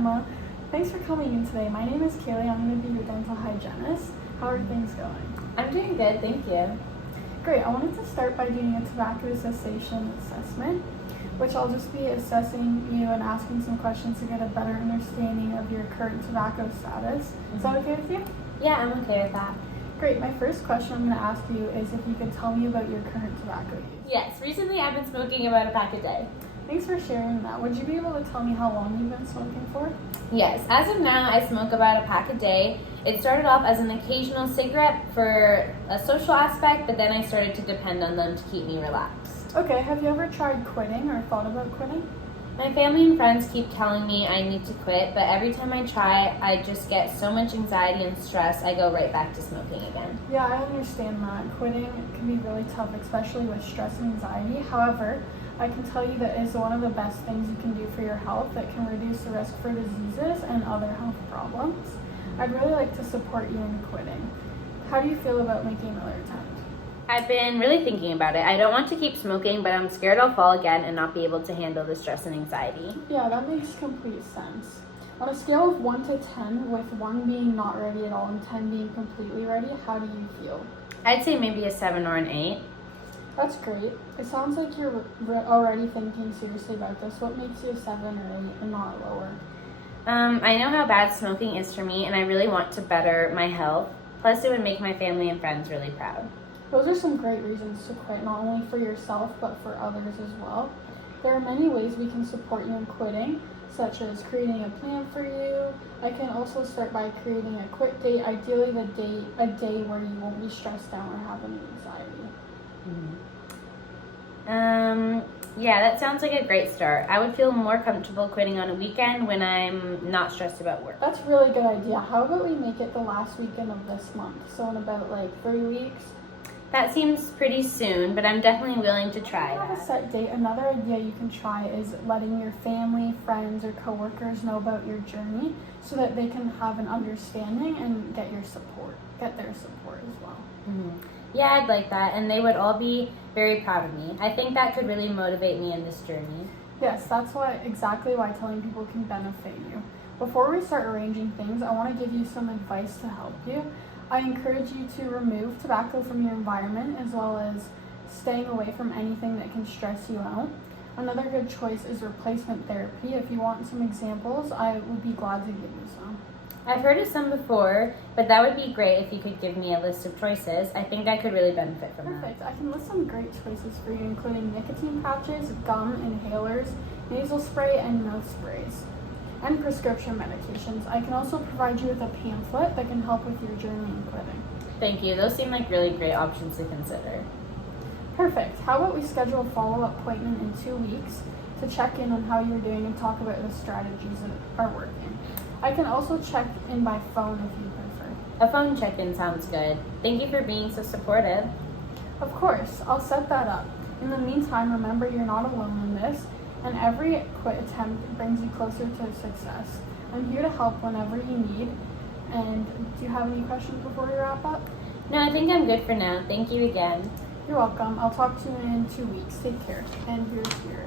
Emma. Thanks for coming in today. My name is Kaylee. I'm going to be your dental hygienist. How are things going? I'm doing good, thank you. Great. I wanted to start by doing a tobacco cessation assessment, which I'll just be assessing you and asking some questions to get a better understanding of your current tobacco status. Is that okay with you? Yeah, I'm okay with that. Great. My first question I'm going to ask you is if you could tell me about your current tobacco use. Yes, recently I've been smoking about a pack a day. Thanks for sharing that. Would you be able to tell me how long you've been smoking for? Yes, as of now I smoke about a pack a day. It started off as an occasional cigarette for a social aspect, but then I started to depend on them to keep me relaxed. Okay. Have you ever tried quitting or thought about quitting? My family and friends keep telling me I need to quit, but every time I try, I just get so much anxiety and stress, I go right back to smoking again. Yeah, I understand that. Quitting can be really tough, especially with stress and anxiety. However, I can tell you that is one of the best things you can do for your health that can reduce the risk for diseases and other health problems. I'd really like to support you in quitting. How do you feel about making another attempt? I've been really thinking about it. I don't want to keep smoking, but I'm scared I'll fall again and not be able to handle the stress and anxiety. Yeah, that makes complete sense. On a scale of 1 to 10, with 1 being not ready at all and 10 being completely ready, how do you feel? I'd say maybe a 7 or an 8. That's great. It sounds like you're already thinking seriously about this. What makes you a 7 or 8 and not lower? I know how bad smoking is for me, and I really want to better my health. Plus, it would make my family and friends really proud. Those are some great reasons to quit, not only for yourself, but for others as well. There are many ways we can support you in quitting, such as creating a plan for you. I can also start by creating a quit date, ideally a day where you won't be stressed out or have any anxiety. Yeah, that sounds like a great start. I would feel more comfortable quitting on a weekend when I'm not stressed about work. That's a really good idea. How about we make it the last weekend of this month? So in about 3 weeks? That seems pretty soon, but I'm definitely willing to try Have a that. set date. Another idea you can try is letting your family, friends, or coworkers know about your journey so that they can have an understanding and get their support as well. Yeah, I'd like that, and they would all be very proud of me. I think that could really motivate me in this journey. Yes, that's exactly why telling people can benefit you. Before we start arranging things, I want to give you some advice to help you. I encourage you to remove tobacco from your environment as well as staying away from anything that can stress you out. Another good choice is replacement therapy. If you want some examples, I would be glad to give you some. I've heard of some before, but that would be great if you could give me a list of choices. I think I could really benefit from that. Perfect. I can list some great choices for you, including nicotine patches, gum, inhalers, nasal spray, and mouth sprays, and prescription medications. I can also provide you with a pamphlet that can help with your journey in quitting. Thank you. Those seem like really great options to consider. Perfect. How about we schedule a follow-up appointment in 2 weeks to check in on how you're doing and talk about the strategies that are working. I can also check in by phone if you prefer. A phone check-in sounds good. Thank you for being so supportive. Of course, I'll set that up. In the meantime, remember you're not alone in this, and every quit attempt brings you closer to success. I'm here to help whenever you need. And do you have any questions before we wrap up? No, I think I'm good for now. Thank you again. You're welcome. I'll talk to you in 2 weeks. Take care. And here's your